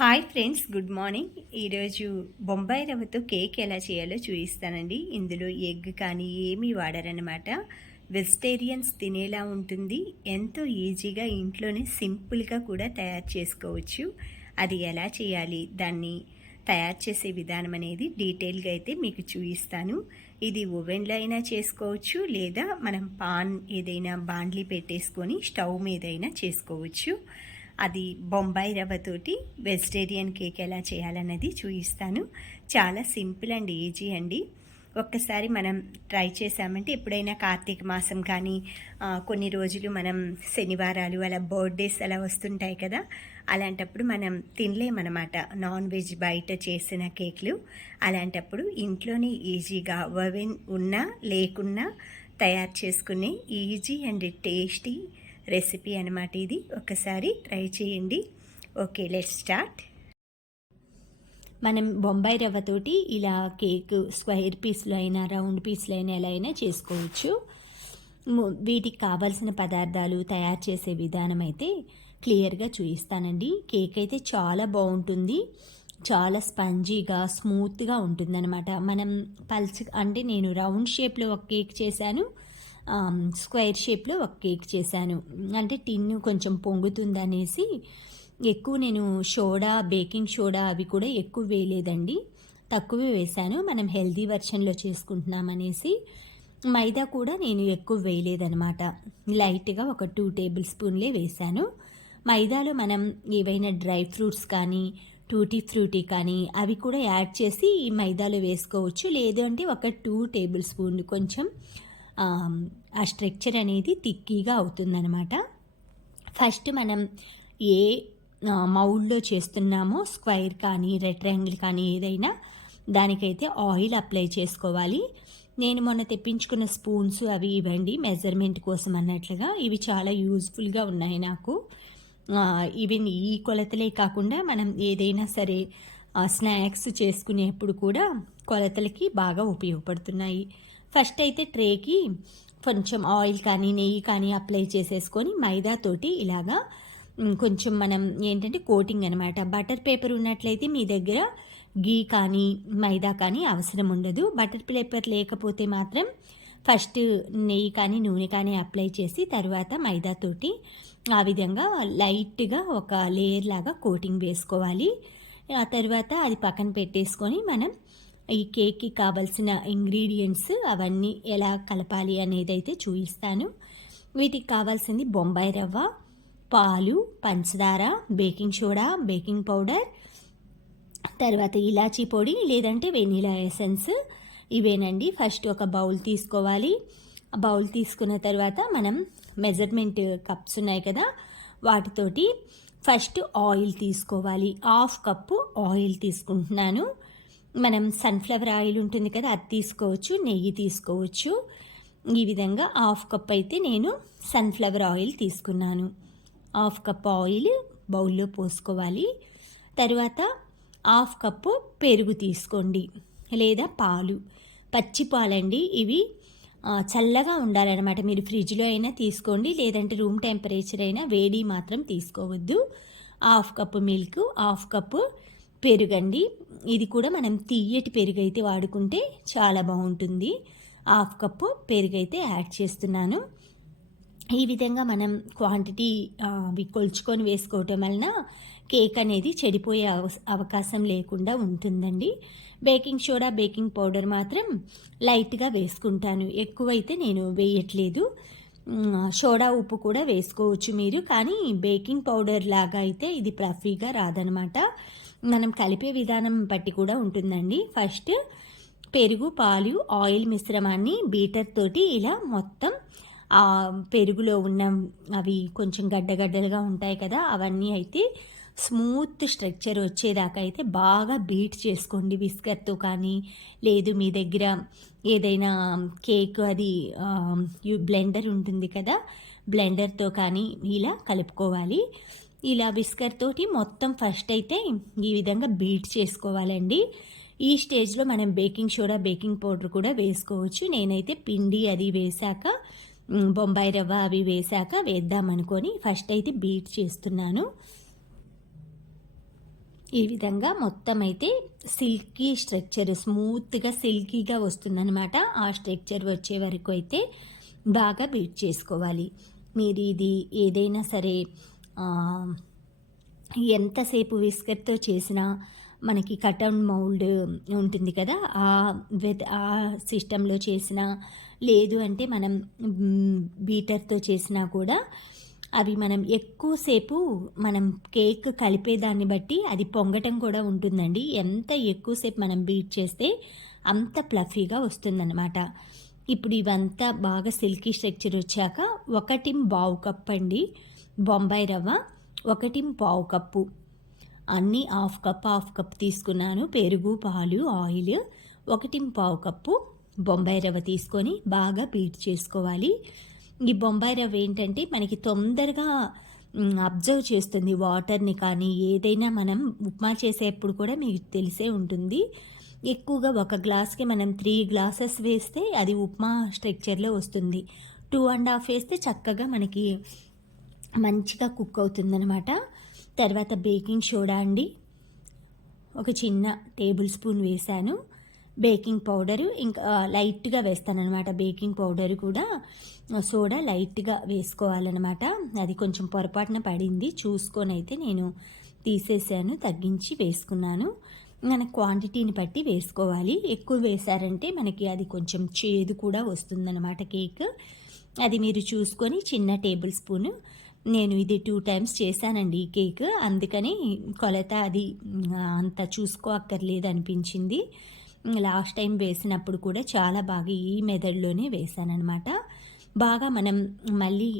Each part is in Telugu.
Hi friends, good morning. ఈరోజు బొంబాయి రవ్వతో కేక్ ఎలా చేయాలో చూపిస్తానండి. ఇందులో ఎగ్ కానీ ఏమీ వాడరనమాట. వెజిటేరియన్స్ తినేలా ఉంటుంది. ఎంతో ఈజీగా ఇంట్లోనే సింపుల్గా కూడా తయారు చేసుకోవచ్చు. అది ఎలా చేయాలి, దాన్ని తయారు చేసే విధానం అనేది డీటెయిల్గా అయితే మీకు చూపిస్తాను. ఇది ఓవెన్లో అయినా చేసుకోవచ్చు, లేదా మనం పాన్ ఏదైనా బాండ్లీ పెట్టేసుకొని స్టవ్ మీద అయినా చేసుకోవచ్చు. అది బొంబాయి రవ్వతోటి వెజిటేరియన్ కేక్ ఎలా చేయాలన్నది చూపిస్తాను. చాలా సింపుల్ అండ్ ఈజీ అండి. ఒక్కసారి మనం ట్రై చేసామంటే ఎప్పుడైనా కార్తీక మాసం కానీ కొన్ని రోజులు మనం శనివారాలు అలా బర్త్డేస్ అలా వస్తుంటాయి కదా, అలాంటప్పుడు మనం తినలేమన్నమాట నాన్ వెజ్ బయట చేసిన కేక్లు. అలాంటప్పుడు ఇంట్లోనే ఈజీగా ఓవెన్ ఉన్నా లేకున్నా తయారు చేసుకునే ఈజీ అండ్ టేస్టీ రెసిపీ అనమాట ఇది. ఒకసారి ట్రై చేయండి. Okay, let's start. మనం బొంబాయి రవ్వతోటి ఇలా కేక్ స్క్వేర్ పీస్లో అయినా రౌండ్ పీస్లో అయినా ఎలా అయినా చేసుకోవచ్చు. వీటికి కావాల్సిన పదార్థాలు తయారు చేసే విధానం అయితే క్లియర్గా చూపిస్తానండి. కేక్ అయితే చాలా బాగుంటుంది, చాలా స్పంజీగా స్మూత్గా ఉంటుందన్నమాట. మనం అంటే నేను రౌండ్ షేప్లో ఒక కేక్ చేశాను, స్క్వేర్ షేప్లో ఒక కేక్ చేశాను. అంటే టిన్ను కొంచెం పొంగుతుందనేసి ఎక్కువ నేను బేకింగ్ సోడా అవి కూడా ఎక్కువ వేయలేదండి, తక్కువే వేశాను. మనం హెల్తీ వెర్షన్లో చేసుకుంటున్నామనేసి మైదా కూడా నేను ఎక్కువ వేయలేదనమాట. లైట్గా ఒక 2 టేబుల్ స్పూన్లే వేశాను. మైదాలో మనం ఏవైనా డ్రై ఫ్రూట్స్ కానీ టూటీ ఫ్రూటీ కానీ అవి కూడా యాడ్ చేసి ఈ మైదాలో వేసుకోవచ్చు. లేదు అంటే ఒక 2 టేబుల్ స్పూన్లు కొంచెం ఆ స్ట్రక్చర్ అనేది థిక్కీగా అవుతుందన్నమాట. ఫస్ట్ మనం ఏ మౌల్డ్లో చేస్తున్నామో స్క్వైర్ కానీ రెక్టాంగిల్ కానీ ఏదైనా దానికైతే ఆయిల్ అప్లై చేసుకోవాలి. నేను మొన్న తెప్పించుకున్న స్పూన్స్ అవి ఇవ్వండి మెజర్మెంట్ కోసం అన్నట్లుగా. ఇవి చాలా యూజ్ఫుల్గా ఉన్నాయి నాకు. ఈవెన్ ఈ కొలతలే కాకుండా మనం ఏదైనా సరే స్నాక్స్ చేసుకునేప్పుడు కూడా కొలతలకి బాగా ఉపయోగపడుతున్నాయి. ఫస్ట్ అయితే ట్రేకి కొంచెం ఆయిల్ కానీ నెయ్యి కానీ అప్లై చేసేసుకొని మైదాతోటి ఇలాగా కొంచెం మనం ఏంటంటే కోటింగ్ అనమాట. బటర్ పేపర్ ఉన్నట్లయితే మీ దగ్గర గీ కానీ మైదా కానీ అవసరం ఉండదు. బటర్ పేపర్ లేకపోతే మాత్రం ఫస్ట్ నెయ్యి కానీ నూనె కానీ అప్లై చేసి తర్వాత మైదాతోటి ఆ విధంగా లైట్గా ఒక లేయర్ లాగా కోటింగ్ వేసుకోవాలి. ఆ తర్వాత అది పక్కన పెట్టేసుకొని మనం ఈ కేక్కి కావాల్సిన ఇంగ్రీడియంట్స్ అవన్నీ ఎలా కలపాలి అనేది అయితే చూపిస్తాను. వీటికి కావాల్సింది బొంబాయి రవ్వ, పాలు, పంచదార, బేకింగ్ సోడా, బేకింగ్ పౌడర్, తర్వాత ఇలాచీ పొడి లేదంటే వెనీలా ఎసెన్స్, ఇవేనండి. ఫస్ట్ ఒక బౌల్ తీసుకోవాలి. ఆ బౌల్ తీసుకున్న తర్వాత మనం మెజర్మెంట్ కప్స్ ఉన్నాయి కదా, వాటితోటి ఫస్ట్ ఆయిల్ తీసుకోవాలి. 1/2 కప్పు ఆయిల్ తీసుకుంటున్నాను. మనం సన్ఫ్లవర్ ఆయిల్ ఉంటుంది కదా, అది తీసుకోవచ్చు, నెయ్యి తీసుకోవచ్చు. ఈ విధంగా 1/2 కప్ అయితే నేను సన్ఫ్లవర్ ఆయిల్ తీసుకున్నాను. 1/2 కప్ ఆయిల్ బౌల్లో పోసుకోవాలి. తర్వాత 1/2 కప్పు పెరుగు తీసుకోండి, లేదా పాలు, పచ్చి పాలండి. ఇవి చల్లగా ఉండాలన్నమాట. మీరు ఫ్రిడ్జ్లో అయినా తీసుకోండి, లేదంటే రూమ్ టెంపరేచర్ అయినా, వేడి మాత్రం తీసుకోవద్దు. 1/2 కప్పు మిల్క్, 1/2 కప్పు పెరుగండి. ఇది కూడా మనం తీయటి పెరుగు అయితే వాడుకుంటే చాలా బాగుంటుంది. 1/2 కప్పు పెరుగు అయితే యాడ్ చేస్తున్నాను. ఈ విధంగా మనం క్వాంటిటీ అవి కొలుచుకొని వేసుకోవటం వలన కేక్ అనేది చెడిపోయే అవకాశం లేకుండా ఉంటుందండి. బేకింగ్ సోడా, బేకింగ్ పౌడర్ మాత్రం లైట్గా వేసుకుంటాను, ఎక్కువైతే నేను వేయట్లేదు. సోడా ఉప్పు కూడా వేసుకోవచ్చు మీరు, కానీ బేకింగ్ పౌడర్ లాగా అయితే ఇది ఫ్లఫీగా రాదనమాట. మనం కలిపే విధానం బట్టి కూడా ఉంటుందండి. ఫస్ట్ పెరుగు, పాలు, ఆయిల్ మిశ్రమాన్ని బీటర్ తోటి ఇలా మొత్తం ఆ పెరుగులో ఉన్న అవి కొంచెం గడ్డగడ్డలుగా ఉంటాయి కదా, అవన్నీ అయితే స్మూత్ స్ట్రక్చర్ వచ్చేదాకా అయితే బాగా బీట్ చేసుకోండి విస్కర్తో కానీ, లేదు మీ దగ్గర ఏదైనా కేక్ అది బ్లెండర్ ఉంటుంది కదా, బ్లెండర్తో కానీ ఇలా కలుపుకోవాలి. ఇలా విస్కర్ తోటి మొత్తం ఫస్ట్ అయితే ఈ విధంగా బీట్ చేసుకోవాలండి. ఈ స్టేజ్లో మనం బేకింగ్ సోడా, బేకింగ్ పౌడర్ కూడా వేసుకోవచ్చు. నేనైతే పిండి అది వేశాక బొంబాయి రవ్వ అవి వేశాక వేద్దామనుకొని ఫస్ట్ అయితే బీట్ చేస్తున్నాను. ఈ విధంగా మొత్తం అయితే సిల్కీ స్ట్రక్చర్ స్మూత్గా సిల్కీగా వస్తుందన్నమాట. ఆ స్ట్రక్చర్ వచ్చే వరకు అయితే బాగా బీట్ చేసుకోవాలి. మీరు ఇది ఏదైనా సరే ఎంతసేపు విస్కర్తో చేసినా మనకి కట్ అండ్ మౌల్డ్ ఉంటుంది కదా, ఆ సిస్టంలో చేసినా లేదు అంటే మనం బీటర్తో చేసినా కూడా అవి మనం ఎక్కువసేపు మనం కేక్ కలిపేదాన్ని బట్టి అది పొంగటం కూడా ఉంటుందండి. ఎంత ఎక్కువసేపు మనం బీట్ చేస్తే అంత ప్లఫీగా వస్తుందన్నమాట. ఇప్పుడు ఇవంతా బాగా సిల్కీ స్ట్రక్చర్ వచ్చాక 1.25 కప్ అండి బొంబాయి రవ్వ, 1.25 కప్పు అన్నీ హాఫ్ కప్ తీసుకున్నాను. పెరుగు, పాలు, ఆయిల్ 1.25 కప్పు బొంబాయి రవ్వ తీసుకొని బాగా బీట్ చేసుకోవాలి. ఈ బొంబాయి రవ్వ ఏంటంటే మనకి తొందరగా అబ్జర్వ్ చేస్తుంది వాటర్ని, కానీ ఏదైనా మనం ఉప్మా చేసేప్పుడు కూడా మీకు తెలిసే ఉంటుంది. ఎక్కువగా ఒక గ్లాస్కి మనం 3 గ్లాసెస్ వేస్తే అది ఉప్మా స్ట్రక్చర్లో వస్తుంది. 2.5 వేస్తే చక్కగా మనకి మంచిగా కుక్ అవుతుందన్నమాట. తర్వాత బేకింగ్ సోడా అండి, ఒక చిన్న టేబుల్ స్పూన్ వేసాను. బేకింగ్ పౌడరు ఇంకా లైట్గా వేస్తానన్నమాట. బేకింగ్ పౌడర్ కూడా సోడా లైట్గా వేసుకోవాలన్నమాట. అది కొంచెం పొరపాటున పడింది, చూసుకొని అయితే నేను తీసేసాను, తగ్గించి వేసుకున్నాను. మన క్వాంటిటీని బట్టి వేసుకోవాలి. ఎక్కువ వేసారంటే మనకి అది కొంచెం చేదు కూడా వస్తుందన్నమాట కేక్. అది మీరు చూసుకొని చిన్న టేబుల్ స్పూను, నేను ఇది 2 టైమ్స్ చేశానండి ఈ కేక్, అందుకని కొలత అది అంత చూసుకోక్కర్లేదు అనిపించింది. లాస్ట్ టైం వేసినప్పుడు కూడా చాలా బాగా ఈ మెథడ్లోనే వేసానన్నమాట. బాగా మనం మళ్ళీ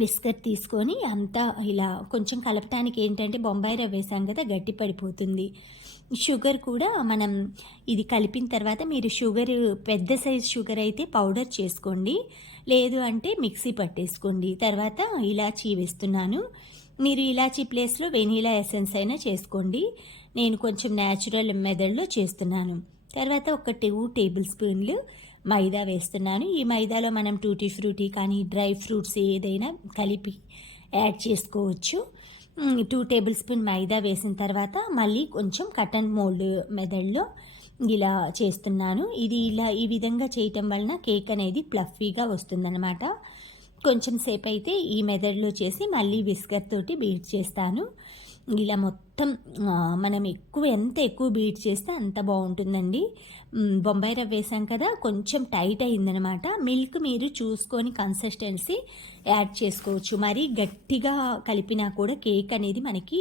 విస్కర్ తీసుకొని అంతా ఇలా కొంచెం కలపటానికి ఏంటంటే బొంబాయి రవ్వ వేసాం కదా, గట్టి పడిపోతుంది. షుగర్ కూడా మనం ఇది కలిపిన తర్వాత మీరు షుగర్ పెద్ద సైజ్ షుగర్ అయితే పౌడర్ చేసుకోండి, లేదు అంటే మిక్సీ పట్టేసుకోండి. తర్వాత ఇలాచీ వేస్తున్నాను. మీరు ఇలాచీ ప్లేస్లో వెనీలా ఎసెన్స్ అయినా చేసుకోండి. నేను కొంచెం న్యాచురల్ మెథడ్లో చేస్తున్నాను. తర్వాత ఒక 2 టేబుల్ స్పూన్లు మైదా వేస్తున్నాను. ఈ మైదాలో మనం టూటీ ఫ్రూటీ కానీ డ్రై ఫ్రూట్స్ ఏదైనా కలిపి యాడ్ చేసుకోవచ్చు. 2 టేబుల్ స్పూన్ మైదా వేసిన తర్వాత మళ్ళీ కొంచెం కట్ అండ్ మోల్డ్ మెథడ్లో ఇలా చేస్తున్నాను. ఇది ఇలా ఈ విధంగా చేయటం వలన కేక్ అనేది ప్లఫీగా వస్తుందన్నమాట. కొంచెం సేపు అయితే ఈ మెథడ్లో చేసి మళ్ళీ విస్కర్ తోటి బీట్ చేస్తాను. ఇలా మొత్తం మనం ఎంత ఎక్కువ బీట్ చేస్తే అంత బాగుంటుందండి. బొంబాయి రవ్వ వేసాం కదా, కొంచెం టైట్ అయిందనమాట. మిల్క్ మీరు చూసుకొని కన్సిస్టెన్సీ యాడ్ చేసుకోవచ్చు. మరీ గట్టిగా కలిపినా కూడా కేక్ అనేది మనకి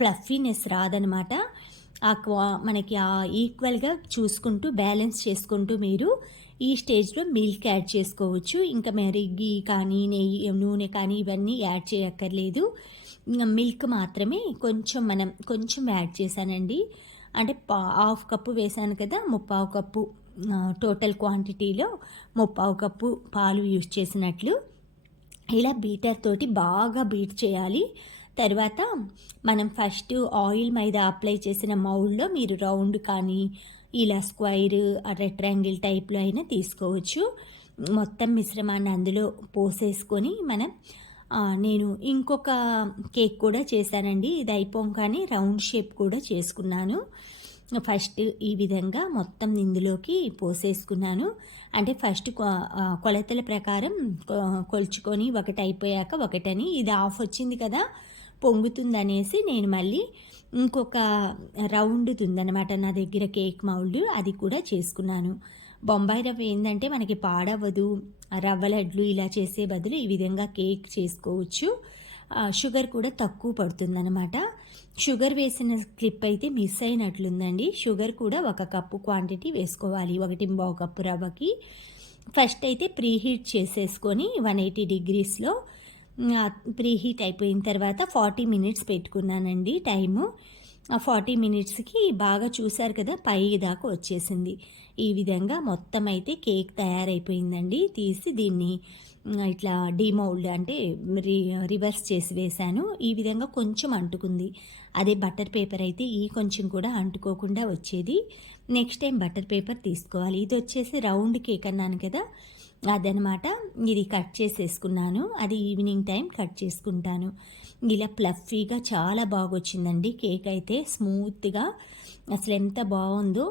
ప్లఫీనెస్ రాదనమాట. మనకి ఈక్వల్గా చూసుకుంటూ బ్యాలెన్స్ చేసుకుంటూ మీరు ఈ స్టేజ్లో మిల్క్ యాడ్ చేసుకోవచ్చు. ఇంకా మరి గీ కానీ నెయ్యి నూనె కానీ ఇవన్నీ యాడ్ చేయక్కర్లేదు. మిల్క్ మాత్రమే కొంచెం యాడ్ చేశానండి. అంటే హాఫ్ కప్పు వేసాను కదా, 3/4 కప్పు టోటల్ క్వాంటిటీలో 3/4 కప్పు పాలు యూజ్ చేసినట్లు. ఇలా బీటర్ తోటి బాగా బీట్ చేయాలి. తర్వాత మనం ఫస్ట్ ఆయిల్ మైదా అప్లై చేసిన మౌల్డ్లో మీరు రౌండ్ కానీ ఇలా స్క్వైర్ రెక్టాంగిల్ టైప్లో అయినా తీసుకోవచ్చు. మొత్తం మిశ్రమాన్ని అందులో పోసేసుకొని నేను ఇంకొక కేక్ కూడా చేశానండి. ఇది అయిపోగానే రౌండ్ షేప్ కూడా చేసుకున్నాను. ఫస్ట్ ఈ విధంగా మొత్తం ఇందులోకి పోసేసుకున్నాను. అంటే ఫస్ట్ కొలతల ప్రకారం కొలుచుకొని ఒకటి అయిపోయాక ఒకటని, ఇది ఆఫ్ వచ్చింది కదా పొంగుతుందనేసి నేను మళ్ళీ ఇంకొక రౌండ్ ఉందన్నమాట నా దగ్గర కేక్ మౌల్డ్, అది కూడా చేసుకున్నాను. బొంబాయి రవ్వ ఏంటంటే మనకి పాడవదు. రవ్వ లడ్లు ఇలా చేసే బదులు ఈ విధంగా కేక్ చేసుకోవచ్చు. షుగర్ కూడా తక్కువ పడుతుందన్నమాట. షుగర్ వేసిన క్లిప్ అయితే మిస్ అయినట్లుందండి. షుగర్ కూడా 1 కప్పు క్వాంటిటీ వేసుకోవాలి 1.25 కప్పు రవ్వకి. ఫస్ట్ అయితే ప్రీహీట్ చేసేసుకొని 180 డిగ్రీస్లో ప్రీహీట్ అయిపోయిన తర్వాత 40 మినిట్స్ పెట్టుకున్నానండి టైము. ఆ 40 మినిట్స్కి బాగా చూసారు కదా, పై దాకా వచ్చేసింది. ఈ విధంగా మొత్తం అయితే కేక్ తయారైపోయిందండి. తీసి దీన్ని ఇట్లా డీమౌల్డ్ అంటే రివర్స్ చేసి వేశాను. ఈ విధంగా కొంచెం అంటుకుంది. అదే బటర్ పేపర్ అయితే ఈ కొంచెం కూడా అంటుకోకుండా వచ్చేది. నెక్స్ట్ టైం బటర్ పేపర్ తీసుకోవాలి. ఇది వచ్చేసి రౌండ్ కేక్ అన్నాను కదా, అదనమాట. ఇది కట్ చేసేసుకున్నాను. అది ఈవినింగ్ టైం కట్ చేసుకుంటాను. ఇలా ప్లఫీగా చాలా బాగా వచ్చిందండి. కేక్ అయితే స్మూత్గా అసలు ఎంత బాగుందో.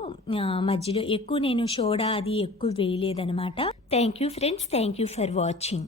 మధ్యలో ఎక్కువ నేను సోడా అది ఎక్కువ వేయలేదనమాట. Thank you friends, thank you for watching.